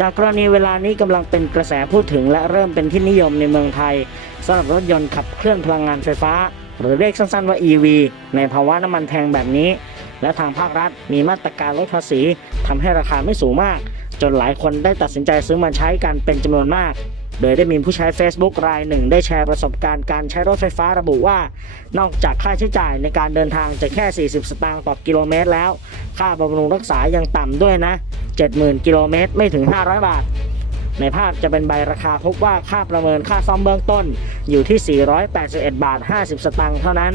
จากรณีเวลานี้กำลังเป็นกระแสพูดถึงและเริ่มเป็นที่นิยมในเมืองไทยสำหรับรถยนต์ขับเคลื่อนพลังงานไฟฟ้า หรือเรียกสั้นๆว่า EV ในภาวะน้ำมันแพงแบบนี้ และทางภาครัฐมีมาตรการลดภาษีทำให้ราคาไม่สูงมาก จนหลายคนได้ตัดสินใจซื้อมาใช้กันเป็นจำนวนมาก โดยได้มีผู้ใช้ Facebook รายหนึ่ง ได้แชร์ประสบการณ์การใช้รถไฟฟ้าระบุว่า นอกจากค่าใช้จ่ายในการเดินทางจะแค่ 40 สตางค์ต่อกิโลเมตรแล้ว ค่าบำรุงรักษายังต่ำด้วยนะ 70,000 กิโลเมตร ไม่ถึง 500 บาท ในภาพจะเป็นใบราคาพบว่าค่าประเมินค่าซ่อมเบื้องต้นอยู่ที่ 481 บาท 50 สตางค์เท่านั้น